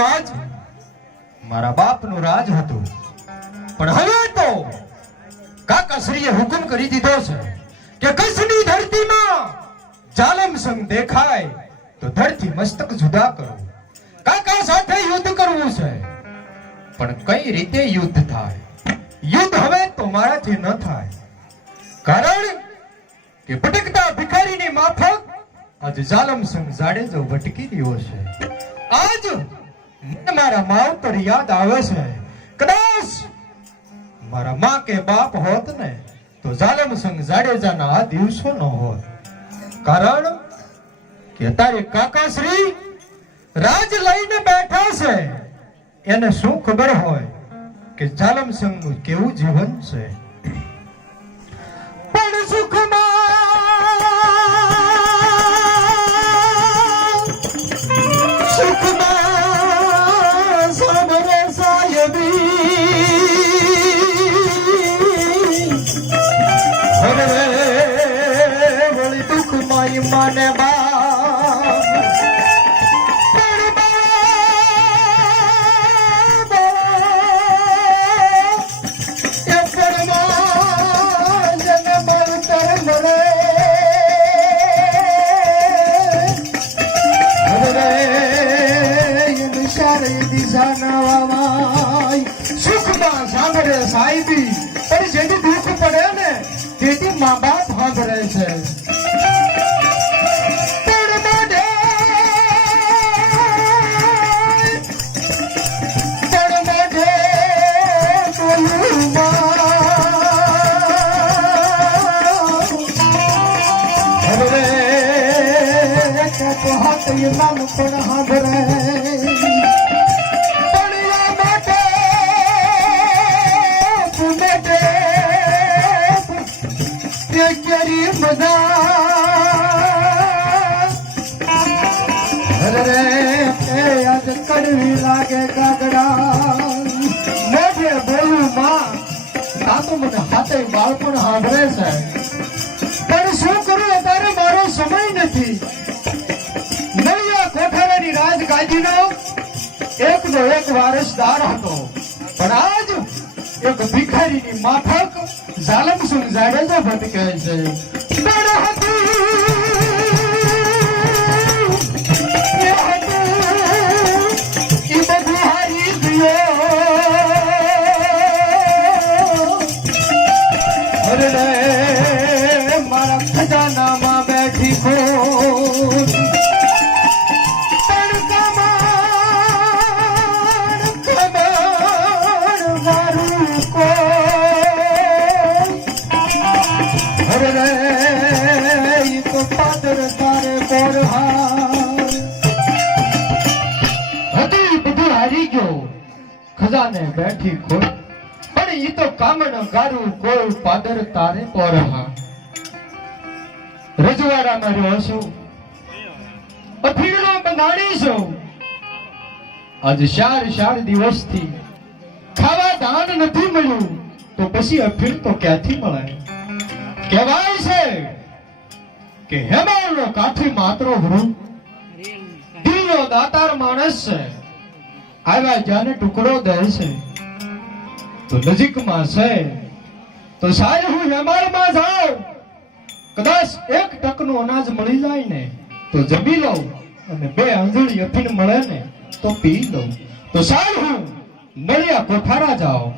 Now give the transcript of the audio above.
રાજ મારા બાપનું રાજ હતું. પણ હવે તો કાકાશ્રીએ હુકમ કરી દીધો છે કે કચ્છની ધરતીમાં જાલમ સંગ દેખાય તો ધરતી મસ્તક જુદા કરો. કાકા સાથે યુદ્ધ કરવું છે, પણ કઈ રીતે યુદ્ધ થાય? યુદ્ધ હવે તો મારાથી ન થાય. કારણ કે ભટકતા ભિખારીની માફક આજ જાલમ સંગ જાડેજો ભટકી રહ્યો છે. આજ મને મારા માવતર યાદ આવે છે. કદાચ મારા માં કે બાપ હોત ને, તો જાલમ સંગ જાડેજાના આ દિવસો ન હોત. કારણ કે તારે કાકાશ્રી રાજ લઈને બેઠા છે. એને શું ખબર હોય કે જાલમ સંઘનું કેવું જીવન છે? પણ સુખમાં સુખમાં માને સુખમાં સાંભળે સાહેબી પણ જેથી દુઃખ પડે ને તેથી મા બાપ સાંભળે છે. પુનેટે તે કેરી મજા અરે રે કડવી લાગે કાગડા મોઢે બોલું માં, આ તો મને હાથે બાળપણ સાંભળે છે. પણ શું કરું અત્યારે મારો સમય નથી. એક વારસદાર હતો. પણ આજ એક ભિખારીની માફક ઝાલમ સુન જાડેજો ભટકે છે. મારા ખજાનામાં બેઠી ખોટ. ખજાને બેઠી ખોટ. પણ ઈ તો કામ ન ગારું કોઈ પાદર તારે પોરહા રજવાડામાં રહ્યો છું. અફીણો બંધાણી છું. ખાવા દાન નથી મળ્યું, તો પછી અફીણ તો ક્યાંથી મળે? કહેવાય છે કે હેમાળનો કાઠી માત્ર વૃ દિલનો દાતાર માણસ છે. આવ્યા જ્યાંને ટુકડો દે છે. તો નજીકમાં છે. તો સાહેબ, હું હેમાળમાં જાઉં. કદાચ એક ટકનું અનાજ મળી જાય ને, તો જમી લઉં અને બે આંધળી અફીણ મળે ને, તો પી લઉં. તો સાહેબ, હું નળિયા કોઠારા જાઓ.